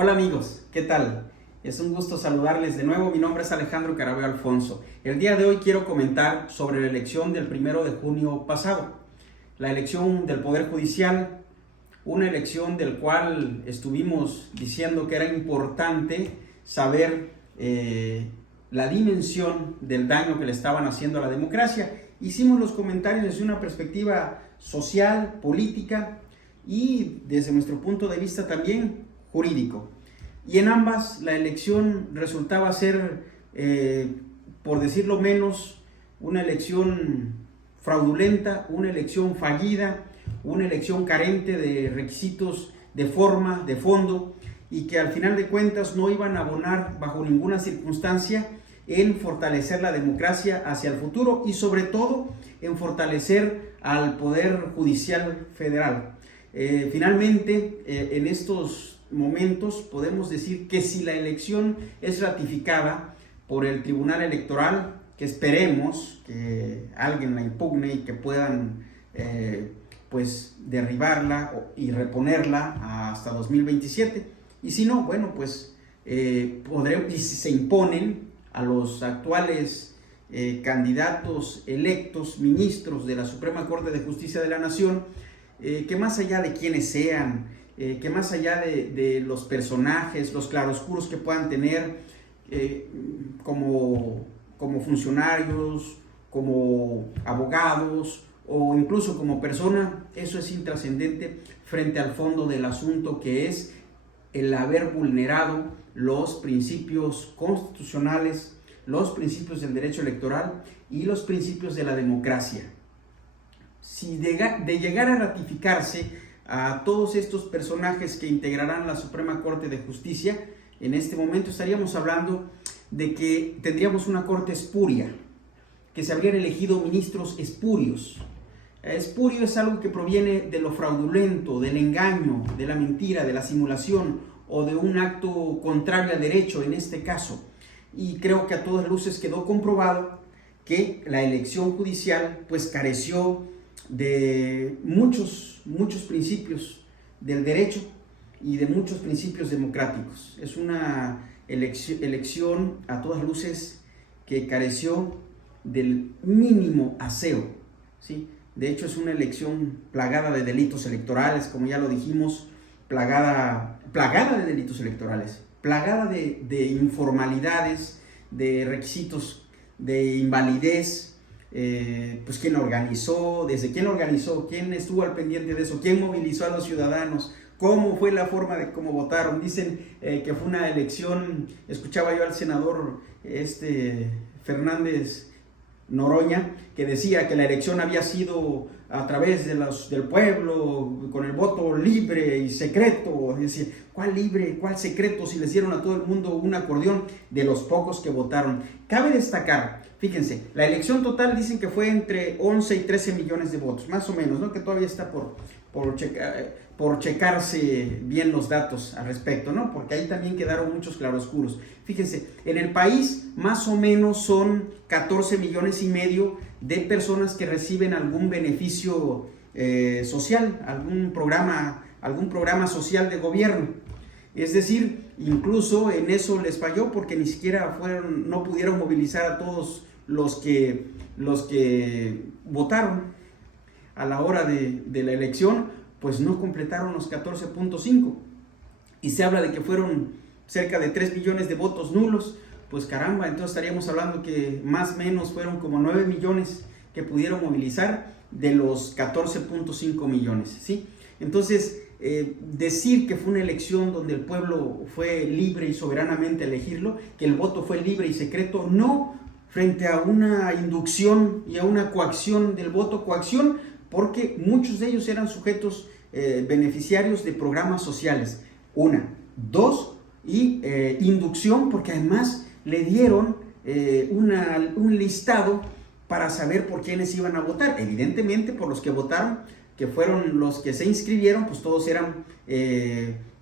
Hola amigos, ¿qué tal? Es un gusto saludarles de nuevo. Mi nombre es Alejandro Carabeo Alfonso. El día de hoy quiero comentar sobre la elección del 1 de junio pasado. La elección del Poder Judicial, una elección del cual estuvimos diciendo que era importante saber la dimensión del daño que le estaban haciendo a la democracia. Hicimos los comentarios desde una perspectiva social, política y desde nuestro punto de vista también jurídico. Y en ambas la elección resultaba ser, por decirlo menos, una elección fraudulenta, una elección fallida, una elección carente de requisitos de forma, de fondo, y que al final de cuentas no iban a abonar bajo ninguna circunstancia en fortalecer la democracia hacia el futuro y sobre todo en fortalecer al Poder Judicial Federal. Finalmente, en estos momentos podemos decir que si la elección es ratificada por el Tribunal Electoral, que esperemos que alguien la impugne y que puedan pues derribarla y reponerla hasta 2027, y si no, bueno, pues si se imponen a los actuales candidatos electos, ministros de la Suprema Corte de Justicia de la Nación, que más allá de quienes sean, que más allá de los personajes, los claroscuros que puedan tener como funcionarios, como abogados o incluso como persona, eso es intrascendente frente al fondo del asunto, que es el haber vulnerado los principios constitucionales, los principios del derecho electoral y los principios de la democracia. Si de llegar a ratificarse a todos estos personajes que integrarán la Suprema Corte de Justicia, en este momento estaríamos hablando de que tendríamos una corte espuria, que se habrían elegido ministros espurios. Espurio es algo que proviene de lo fraudulento, del engaño, de la mentira, de la simulación o de un acto contrario al derecho en este caso. Y creo que a todas luces quedó comprobado que la elección judicial pues careció de muchos principios del derecho y de muchos principios democráticos. Es una elección a todas luces que careció del mínimo aseo, ¿sí? De hecho, es una elección plagada de delitos electorales, como ya lo dijimos, plagada de delitos electorales, plagada de informalidades, de requisitos de invalidez. Pues quién organizó, quién estuvo al pendiente de eso, quién movilizó a los ciudadanos, cómo fue la forma de cómo votaron. Dicen que fue una elección, escuchaba yo al senador Fernández Noroña, que decía que la elección había sido a través del pueblo, con el voto libre y secreto. Decía, ¿cuál libre, cuál secreto si les dieron a todo el mundo un acordeón de los pocos que votaron? Cabe destacar, fíjense, la elección total dicen que fue entre 11 y 13 millones de votos, más o menos, ¿no? Que todavía está por checarse bien los datos al respecto, ¿no? Porque ahí también quedaron muchos claroscuros. Fíjense, en el país más o menos son 14 millones y medio de personas que reciben algún beneficio social, algún programa social de gobierno. Es decir, incluso en eso les falló porque ni siquiera no pudieron movilizar a todos los que votaron a la hora de la elección, pues no completaron los 14.5, y se habla de que fueron cerca de 3 millones de votos nulos. Pues caramba, entonces estaríamos hablando que más o menos fueron como 9 millones que pudieron movilizar de los 14.5 millones, ¿sí? Entonces, decir que fue una elección donde el pueblo fue libre y soberanamente elegirlo, que el voto fue libre y secreto, no frente a una inducción y a una coacción del voto, coacción porque muchos de ellos eran sujetos beneficiarios de programas sociales. Una. Dos, y inducción porque además le dieron un listado para saber por quiénes iban a votar. Evidentemente por los que votaron, que fueron los que se inscribieron, pues todos eran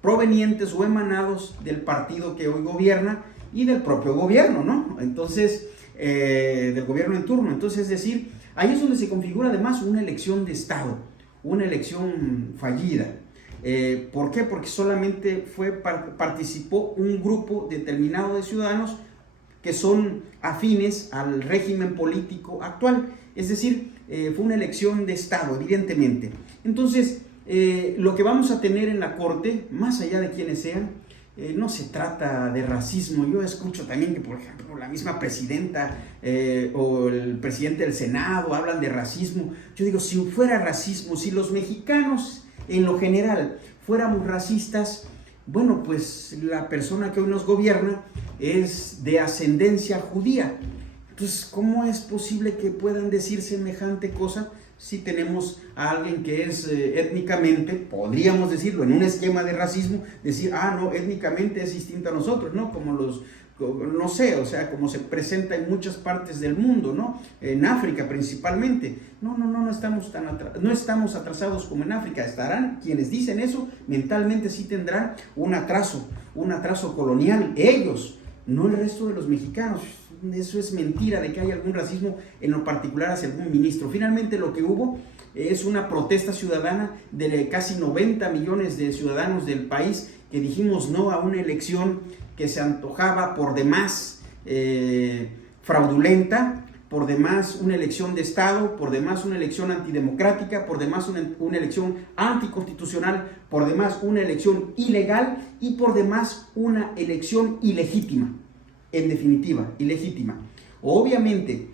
provenientes o emanados del partido que hoy gobierna y del propio gobierno, ¿no? Entonces, del gobierno en turno. Entonces, es decir, ahí es donde se configura además una elección de Estado, una elección fallida. ¿Por qué? Porque solamente participó un grupo determinado de ciudadanos que son afines al régimen político actual. Es decir, fue una elección de Estado, evidentemente. Entonces, lo que vamos a tener en la Corte, más allá de quienes sean, no se trata de racismo. Yo escucho también que, por ejemplo, la misma presidenta o el presidente del Senado hablan de racismo. Yo digo, si fuera racismo, si los mexicanos en lo general fuéramos racistas, bueno, pues la persona que hoy nos gobierna es de ascendencia judía. Entonces, ¿cómo es posible que puedan decir semejante cosa si tenemos a alguien que es étnicamente, podríamos decirlo, en un esquema de racismo, decir, no, étnicamente es distinto a nosotros, ¿no? Como no sé, o sea, como se presenta en muchas partes del mundo, ¿no? En África principalmente. No estamos atrasados como en África. Estarán quienes dicen eso, mentalmente sí tendrán un atraso colonial, ellos, no el resto de los mexicanos. Eso es mentira de que haya algún racismo en lo particular hacia algún ministro. Finalmente lo que hubo es una protesta ciudadana de casi 90 millones de ciudadanos del país que dijimos no a una elección que se antojaba por demás fraudulenta, por demás una elección de Estado, por demás una elección antidemocrática, por demás una elección anticonstitucional, por demás una elección ilegal y por demás una elección ilegítima. En definitiva, ilegítima. Obviamente,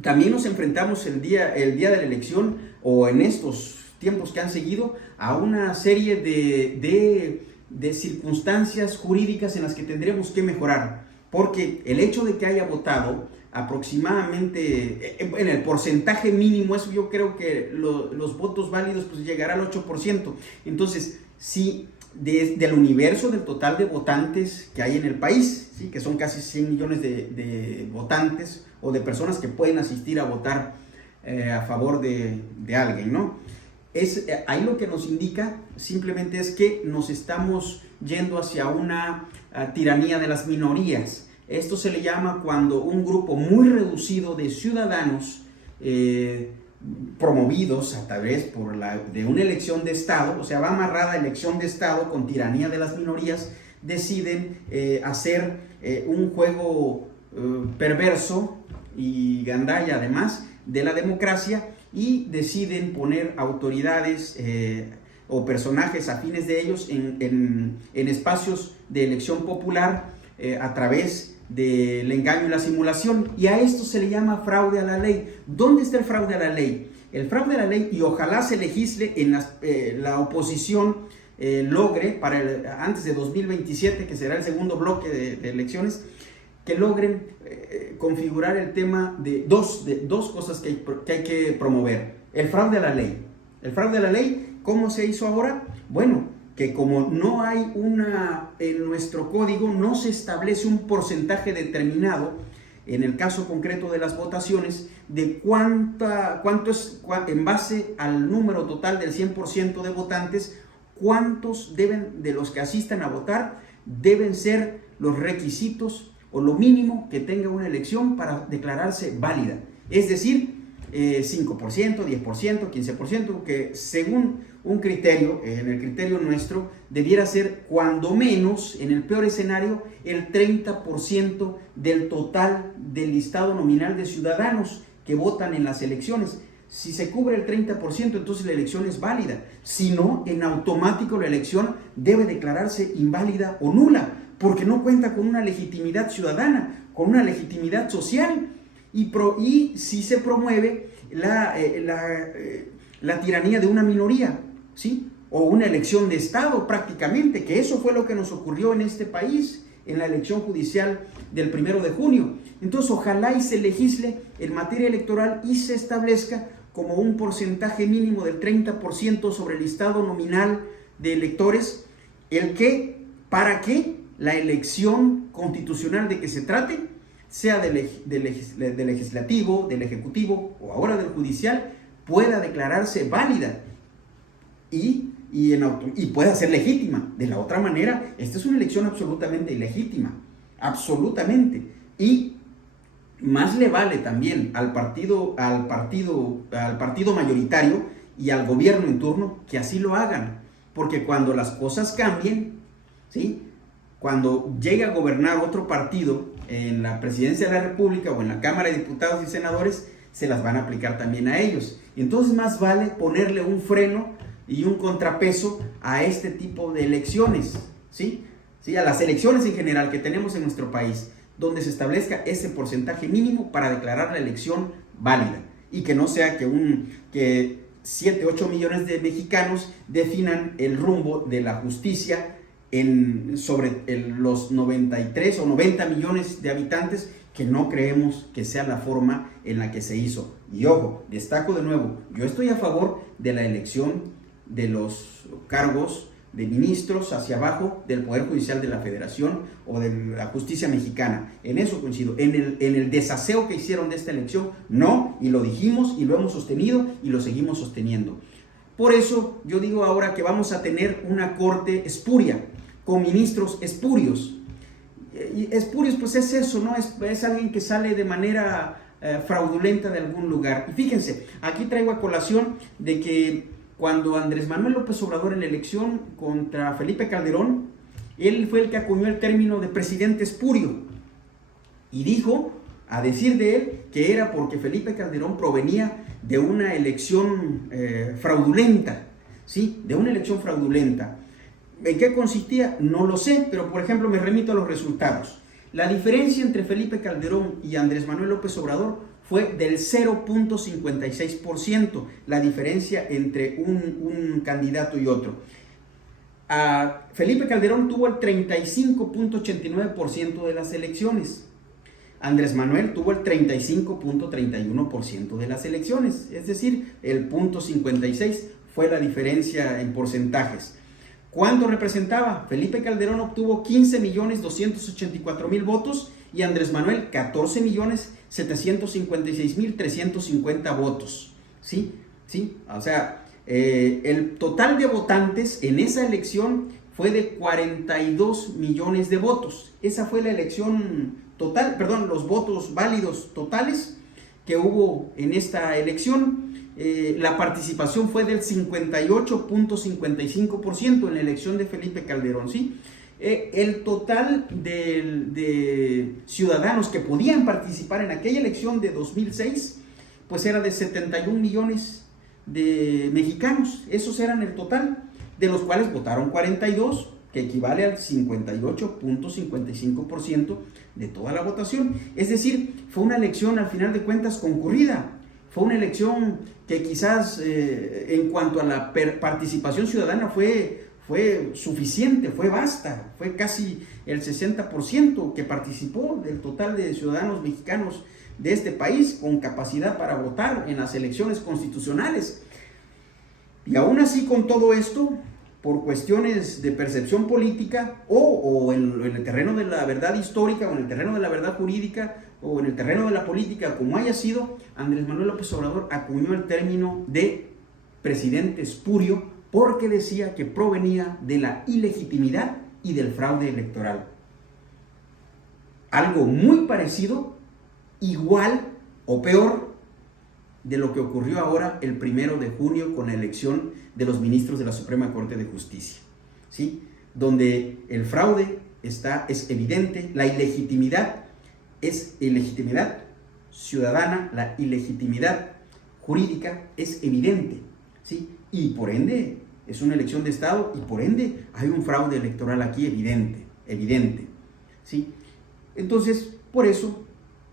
también nos enfrentamos el día de la elección o en estos tiempos que han seguido a una serie de circunstancias jurídicas en las que tendremos que mejorar, porque el hecho de que haya votado aproximadamente en el porcentaje mínimo, eso yo creo que los votos válidos pues llegará al 8%. Entonces, si del universo del total de votantes que hay en el país, ¿sí? Que son casi 100 millones de votantes o de personas que pueden asistir a votar a favor de alguien, ¿no? Ahí lo que nos indica simplemente es que nos estamos yendo hacia una tiranía de las minorías. Esto se le llama cuando un grupo muy reducido de ciudadanos promovidos a través de una elección de Estado, o sea, va amarrada elección de Estado con tiranía de las minorías, deciden hacer un juego perverso y gandalla además de la democracia y deciden poner autoridades o personajes afines de ellos en espacios de elección popular a través del engaño y la simulación, y a esto se le llama fraude a la ley. ¿Dónde está el fraude a la ley? El fraude a la ley, y ojalá se legisle en la oposición logre antes de 2027, que será el segundo bloque de elecciones, que logren configurar el tema de dos cosas que hay que promover. El fraude a la ley. El fraude a la ley, ¿cómo se hizo ahora? Bueno, que como no hay en nuestro código no se establece un porcentaje determinado, en el caso concreto de las votaciones, de cuánto es, en base al número total del 100% de votantes, cuántos de los que asistan a votar deben ser los requisitos o lo mínimo que tenga una elección para declararse válida. Es decir, 5%, 10%, 15%, que según un criterio, en el criterio nuestro, debiera ser cuando menos, en el peor escenario, el 30% del total del listado nominal de ciudadanos que votan en las elecciones. Si se cubre el 30%, entonces la elección es válida. Si no, en automático la elección debe declararse inválida o nula, porque no cuenta con una legitimidad ciudadana, con una legitimidad social. Y si se promueve la tiranía de una minoría, ¿sí? O una elección de Estado prácticamente, que eso fue lo que nos ocurrió en este país en la elección judicial del 1 de junio. Entonces ojalá y se legisle en materia electoral y se establezca como un porcentaje mínimo del 30% sobre el listado nominal de electores, para que la elección constitucional de que se trate, sea del legislativo, del ejecutivo o ahora del judicial, pueda declararse válida y pueda ser legítima. De la otra manera, esta es una elección absolutamente ilegítima, absolutamente. Y más le vale también al partido mayoritario y al gobierno en turno que así lo hagan, porque cuando las cosas cambien, ¿sí? Cuando llegue a gobernar otro partido en la presidencia de la República o en la Cámara de Diputados y Senadores, se las van a aplicar también a ellos. Entonces más vale ponerle un freno y un contrapeso a este tipo de elecciones, ¿sí? ¿Sí? A las elecciones en general que tenemos en nuestro país, donde se establezca ese porcentaje mínimo para declarar la elección válida y que no sea que 7, 8 millones de mexicanos definan el rumbo de la justicia sobre los 93 o 90 millones de habitantes, que no creemos que sea la forma en la que se hizo. Y ojo, destaco de nuevo, yo estoy a favor de la elección de los cargos de ministros hacia abajo del Poder Judicial de la Federación o de la justicia mexicana. En eso coincido. En el desaseo que hicieron de esta elección, no, y lo dijimos y lo hemos sostenido y lo seguimos sosteniendo. Por eso yo digo ahora que vamos a tener una corte espuria, con ministros espurios. Y espurios, pues es eso, ¿no? Es alguien que sale de manera fraudulenta de algún lugar. Y fíjense, aquí traigo a colación de que cuando Andrés Manuel López Obrador en la elección contra Felipe Calderón, él fue el que acuñó el término de presidente espurio. Y dijo, a decir de él, que era porque Felipe Calderón provenía de una elección fraudulenta, ¿sí? De una elección fraudulenta. ¿En qué consistía? No lo sé, pero por ejemplo me remito a los resultados. La diferencia entre Felipe Calderón y Andrés Manuel López Obrador fue del 0.56%, la diferencia entre un candidato y otro. Felipe Calderón tuvo el 35.89% de las elecciones. Andrés Manuel tuvo el 35.31% de las elecciones, es decir, el 0.56 fue la diferencia en porcentajes. ¿Cuánto representaba? Felipe Calderón obtuvo 15.284.000 votos y Andrés Manuel 14.756.350 votos. ¿Sí? ¿Sí? O sea, el total de votantes en esa elección fue de 42 millones de votos. Esa fue la elección total, perdón, los votos válidos totales que hubo en esta elección. La participación fue del 58.55% en la elección de Felipe Calderón, ¿sí? El total de ciudadanos que podían participar en aquella elección de 2006, pues era de 71 millones de mexicanos. Esos eran el total, de los cuales votaron 42, que equivale al 58.55% de toda la votación. Es decir, fue una elección al final de cuentas concurrida. Fue una elección que quizás en cuanto a la participación ciudadana fue suficiente, fue basta, fue casi el 60% que participó del total de ciudadanos mexicanos de este país con capacidad para votar en las elecciones constitucionales. Y aún así, con todo esto, por cuestiones de percepción política o en el terreno de la verdad histórica o en el terreno de la verdad jurídica o en el terreno de la política, como haya sido, Andrés Manuel López Obrador acuñó el término de presidente espurio porque decía que provenía de la ilegitimidad y del fraude electoral. Algo muy parecido, igual o peor de lo que ocurrió ahora el 1 de junio con la elección de los ministros de la Suprema Corte de Justicia, ¿sí? Donde el fraude es evidente, la ilegitimidad es ilegitimidad ciudadana, la ilegitimidad jurídica es evidente, ¿sí? Y por ende es una elección de Estado y por ende hay un fraude electoral aquí evidente, ¿sí? Entonces, por eso,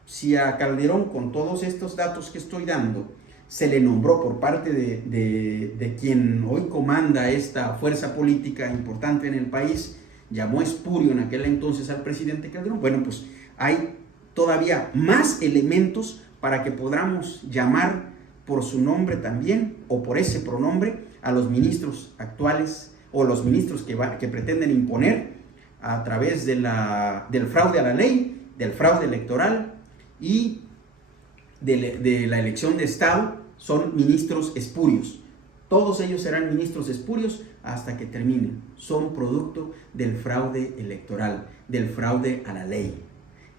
si a Calderón, con todos estos datos que estoy dando, se le nombró por parte de quien hoy comanda esta fuerza política importante en el país, llamó espurio en aquel entonces al presidente Calderón, bueno, pues hay todavía más elementos para que podamos llamar por su nombre también o por ese pronombre a los ministros actuales o los ministros que pretenden imponer a través del fraude a la ley, del fraude electoral y de la elección de Estado. Son ministros espurios. Todos ellos serán ministros espurios hasta que terminen. Son producto del fraude electoral, del fraude a la ley.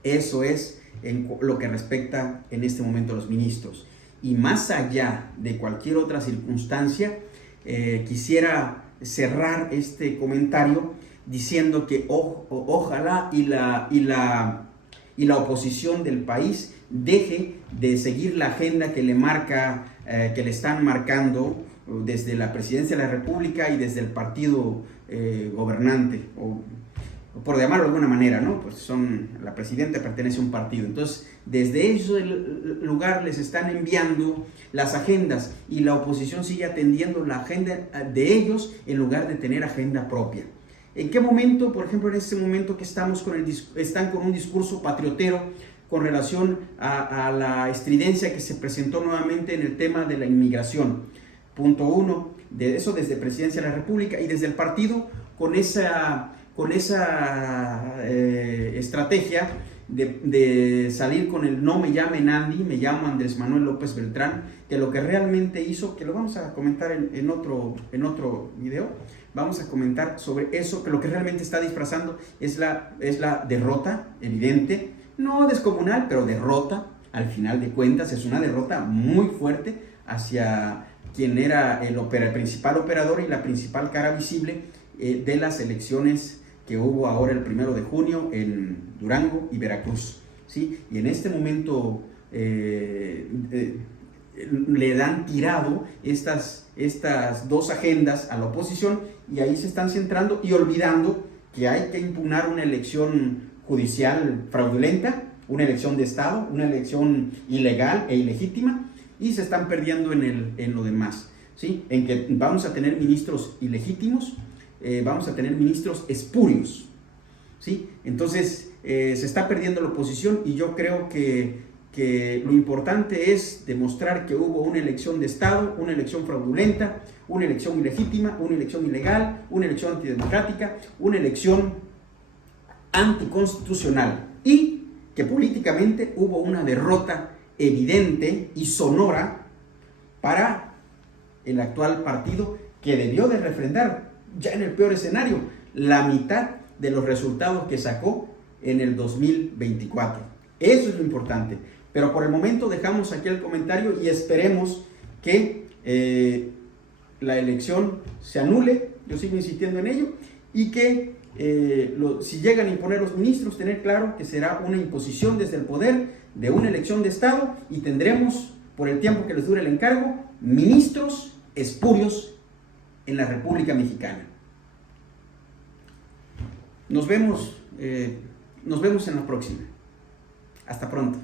Eso es en lo que respecta en este momento a los ministros. Y más allá de cualquier otra circunstancia, quisiera cerrar este comentario diciendo que ojalá y la oposición del país deje de seguir la agenda que le están marcando desde la presidencia de la República y desde el partido gobernante, o por llamarlo de alguna manera, ¿no? Pues la presidenta pertenece a un partido. Entonces, desde ese lugar les están enviando las agendas y la oposición sigue atendiendo la agenda de ellos en lugar de tener agenda propia. ¿En qué momento? Por ejemplo, en este momento que están con un discurso patriotero con relación a la estridencia que se presentó nuevamente en el tema de la inmigración. Punto 1, de eso desde Presidencia de la República y desde el partido con esa estrategia de salir con el no me llamen Andy, me llamo Andrés Manuel López Beltrán, que lo que realmente hizo, que lo vamos a comentar en otro video, vamos a comentar sobre eso, que lo que realmente está disfrazando es la derrota evidente, no descomunal, pero derrota, al final de cuentas, es una derrota muy fuerte hacia quien era el principal operador y la principal cara visible de las elecciones que hubo ahora el 1 de junio en Durango y Veracruz, ¿sí? Y en este momento le dan tirado estas dos agendas a la oposición y ahí se están centrando y olvidando que hay que impugnar una elección judicial fraudulenta, una elección de Estado, una elección ilegal e ilegítima, y se están perdiendo en lo demás, ¿sí? En que vamos a tener ministros ilegítimos, vamos a tener ministros espurios, ¿sí? Entonces se está perdiendo la oposición y yo creo que lo importante es demostrar que hubo una elección de Estado, una elección fraudulenta, una elección ilegítima, una elección ilegal, una elección antidemocrática, una elección anticonstitucional y que políticamente hubo una derrota evidente y sonora para el actual partido que debió de refrendar ya en el peor escenario la mitad de los resultados que sacó en el 2024. Eso es lo importante. Pero por el momento dejamos aquí el comentario y esperemos que la elección se anule, yo sigo insistiendo en ello, y que si llegan a imponer los ministros, tener claro que será una imposición desde el poder de una elección de Estado y tendremos, por el tiempo que les dure el encargo, ministros espurios en la República Mexicana. Nos vemos en la próxima. Hasta pronto.